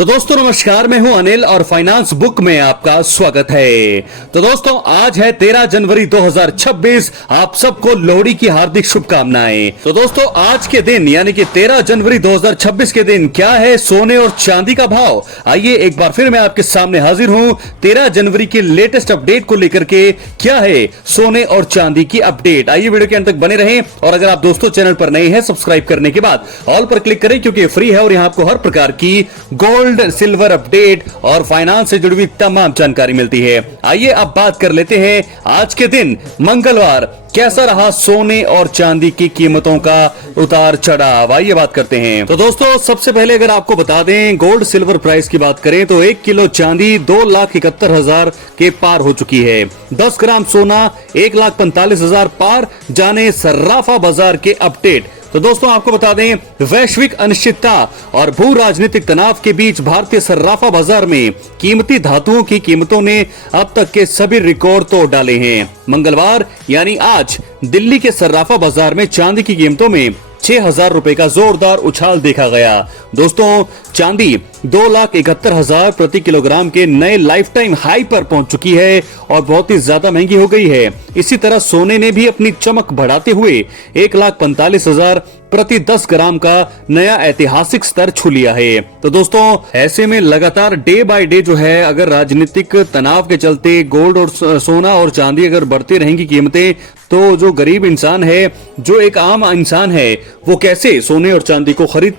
तो दोस्तों नमस्कार, मैं हूं अनिल और फाइनेंस बुक में आपका स्वागत है। तो दोस्तों आज है 13 जनवरी 2026। आप सबको लोहड़ी की हार्दिक शुभकामनाएं। तो दोस्तों आज के दिन यानी कि 13 जनवरी 2026 के दिन क्या है सोने और चांदी का भाव, आइए एक बार फिर मैं आपके सामने हाजिर हूं 13 जनवरी के लेटेस्ट अपडेट को लेकर के। क्या है सोने और चांदी की अपडेट, आइए वीडियो के अंत तक बने रहें। और अगर आप दोस्तों चैनल पर नए हैं, सब्सक्राइब करने के बाद ऑल पर क्लिक करें क्योंकि फ्री है और यहां आपको हर प्रकार की गोल्ड, सिल्वर अपडेट और फाइनेंस से जुड़ी हुई तमाम जानकारी मिलती है। आइए अब बात कर लेते हैं आज के दिन मंगलवार कैसा रहा सोने और चांदी की कीमतों का उतार चढ़ाव, आइए बात करते हैं। तो दोस्तों सबसे पहले अगर आपको बता दें गोल्ड सिल्वर प्राइस की बात करें तो 1 किलो चांदी 2,71,000 के पार हो चुकी है। 10 ग्राम सोना 1,45,000 पार। जाने सर्राफा बाजार के अपडेट। तो दोस्तों आपको बता दें वैश्विक अनिश्चितता और भू राजनीतिक तनाव के बीच भारतीय सर्राफा बाजार में कीमती धातुओं की कीमतों ने अब तक के सभी रिकॉर्ड तोड़ डाले हैं। मंगलवार यानी आज दिल्ली के सर्राफा बाजार में चांदी की कीमतों में 6,000 रुपए का जोरदार उछाल देखा गया। दोस्तों चांदी 2,71,000 प्रति किलोग्राम के नए लाइफ टाइम हाई पर पहुंच चुकी है और बहुत ही ज्यादा महंगी हो गई है। इसी तरह सोने ने भी अपनी चमक बढ़ाते हुए 1,45,000 प्रति 10 ग्राम का नया ऐतिहासिक स्तर छू लिया है। तो दोस्तों ऐसे में लगातार डे बाय डे जो है अगर राजनीतिक तनाव के चलते गोल्ड और सोना और चांदी अगर बढ़ती रहेंगी कीमतें, तो जो गरीब इंसान है, जो एक आम इंसान है, वो कैसे सोने और चांदी को खरीद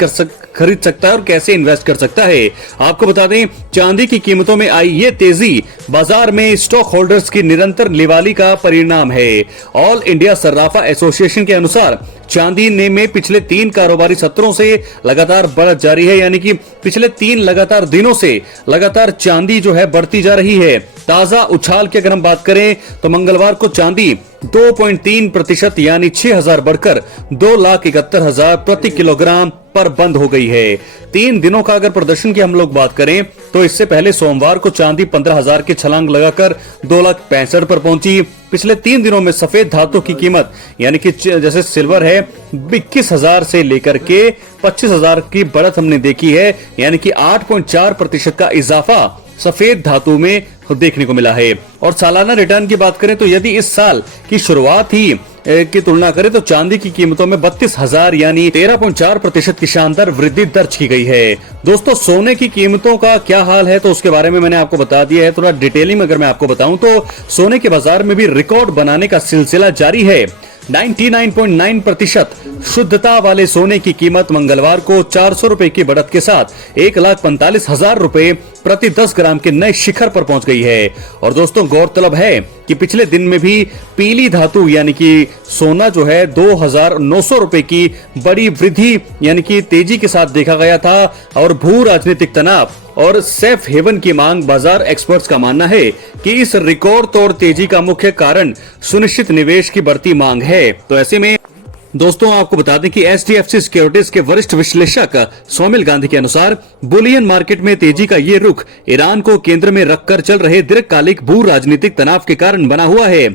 सकता है और कैसे इन्वेस्ट कर सकता है। आपको बता दें चांदी की कीमतों में आई ये तेजी बाजार में स्टॉक होल्डर्स की निरंतर लिवाली का परिणाम है। ऑल इंडिया सर्राफा एसोसिएशन के अनुसार चांदी ने में पिछले 3 कारोबारी सत्रों से लगातार बढ़त जारी है, यानी कि पिछले 3 लगातार दिनों से लगातार चांदी जो है बढ़ती जा रही है। ताजा उछाल की अगर हम बात करें तो मंगलवार को चांदी 2.3% यानी 6,000 बढ़कर 2,71,000 प्रति किलोग्राम पर बंद हो गई है। 3 दिनों का अगर प्रदर्शन की हम लोग बात करें तो इससे पहले सोमवार को चांदी 15,000 की छलांग लगाकर 2,65,000 पर पहुंची। पिछले 3 दिनों में सफेद धातु की कीमत यानी कि जैसे सिल्वर है 21,000 से लेकर के 25,000 की बढ़त हमने देखी है, यानी कि 8.4% का इजाफा सफेद धातु में देखने को मिला है। और सालाना रिटर्न की बात करें तो यदि इस साल की शुरुआत ही की तुलना करें तो चांदी की कीमतों में 32,000 यानी 13.4% की शानदार वृद्धि दर्ज की गई है। दोस्तों सोने की कीमतों का क्या हाल है तो उसके बारे में मैंने आपको बता दिया है। थोड़ा डिटेलिंग में अगर मैं आपको बताऊं तो सोने के बाजार में भी रिकॉर्ड बनाने का सिलसिला जारी है। 99.9% शुद्धता वाले सोने की कीमत मंगलवार को 400 रुपए की बढ़त के साथ 1,45,000 रुपए प्रति 10 ग्राम के नए शिखर पर पहुंच गई है। और दोस्तों गौरतलब है कि पिछले दिन में भी पीली धातु यानी कि सोना जो है 2,900 रुपए की बड़ी वृद्धि यानी कि तेजी के साथ देखा गया था। और भू राजनीतिक तनाव और सेफ हेवन की मांग, बाजार एक्सपर्ट्स का मानना है कि इस रिकॉर्ड तोड़ तेजी का मुख्य कारण सुनिश्चित निवेश की बढ़ती मांग है। तो ऐसे में दोस्तों आपको बता दें कि HDFC सिक्योरिटीज के वरिष्ठ विश्लेषक सौमिल गांधी के अनुसार बुलियन मार्केट में तेजी का ये रुख ईरान को केंद्र में रखकर चल रहे दीर्घकालिक भू राजनीतिक तनाव के कारण बना हुआ है।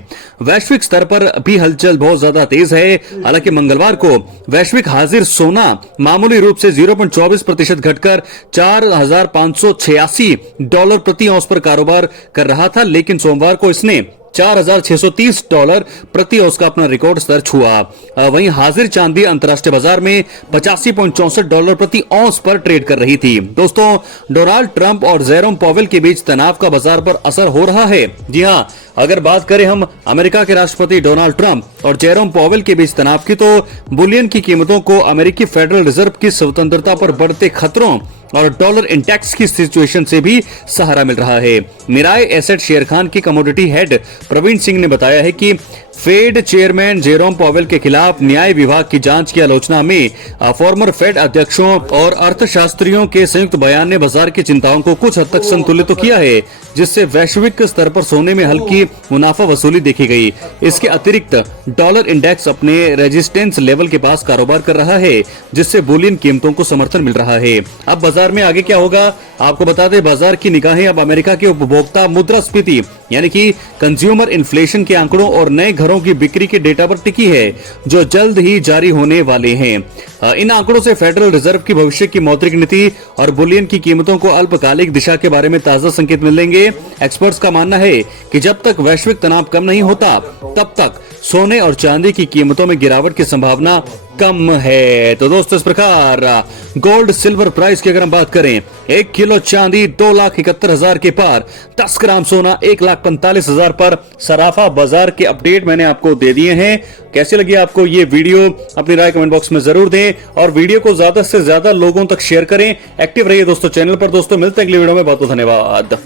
वैश्विक स्तर पर भी हलचल बहुत ज्यादा तेज है। हालांकि मंगलवार को वैश्विक हाजिर सोना मामूली रूप से 0.24% घटकर $4,586 प्रति औंस पर कारोबार कर रहा था, लेकिन सोमवार को इसने $4,630 प्रति औंस का अपना रिकॉर्ड स्तर छुआ। वहीं हाजिर चांदी अंतर्राष्ट्रीय बाजार में $85.64 प्रति औंस पर ट्रेड कर रही थी। दोस्तों डोनाल्ड ट्रंप और जेरोम पॉवेल के बीच तनाव का बाजार पर असर हो रहा है। जी हां, अगर बात करें हम अमेरिका के राष्ट्रपति डोनाल्ड ट्रंप और जेरोम पॉवेल के बीच तनाव की, तो बुलियन की कीमतों को अमेरिकी फेडरल रिजर्व की स्वतंत्रता पर बढ़ते खतरों और डॉलर इंडेक्स की सिचुएशन से भी सहारा मिल रहा है। मिराय एसेट शेयर खान की कमोडिटी हेड प्रवीण सिंह ने बताया है कि फेड चेयरमैन जेरोम पॉवेल के खिलाफ न्याय विभाग की जांच की आलोचना में फॉर्मर फेड अध्यक्षों और अर्थशास्त्रियों के संयुक्त बयान ने बाजार की चिंताओं को कुछ हद तक संतुलित तो किया है, जिससे वैश्विक स्तर पर सोने में हल्की मुनाफा वसूली देखी गई। इसके अतिरिक्त डॉलर इंडेक्स अपने रेजिस्टेंस लेवल के पास कारोबार कर रहा है, जिससे बुलियन कीमतों को समर्थन मिल रहा है। अब बाजार में आगे क्या होगा आपको बता दें, बाजार की निगाहें अब अमेरिका के उपभोक्ता मुद्रास्फीति यानी कि कंज्यूमर इन्फ्लेशन के आंकड़ों और नए घरों की बिक्री के डेटा पर टिकी है जो जल्द ही जारी होने वाले हैं। इन आंकड़ों से फेडरल रिजर्व की भविष्य की मौद्रिक नीति और बुलियन की कीमतों को अल्पकालिक दिशा के बारे में ताजा संकेत मिलेंगे। एक्सपर्ट्स का मानना है कि जब तक वैश्विक तनाव कम नहीं होता तब तक सोने और चांदी की कीमतों में गिरावट की संभावना कम है। तो दोस्तों, इस प्रकार गोल्ड सिल्वर प्राइस की अगर हम बात करें, 1 किलो चांदी 2,71,000 के पार, 10 ग्राम सोना 1,45,000 पर सराफा बाजार के अपडेट मैंने आपको दे दिए हैं। कैसी लगी आपको ये वीडियो? अपनी राय कमेंट बॉक्स में जरूर दें और वीडियो को ज्यादा से ज्यादा लोगों तक शेयर करें। एक्टिव रहिए दोस्तों चैनल पर। दोस्तों, मिलते हैं अगली वीडियो में। बहुत बहुत धन्यवाद।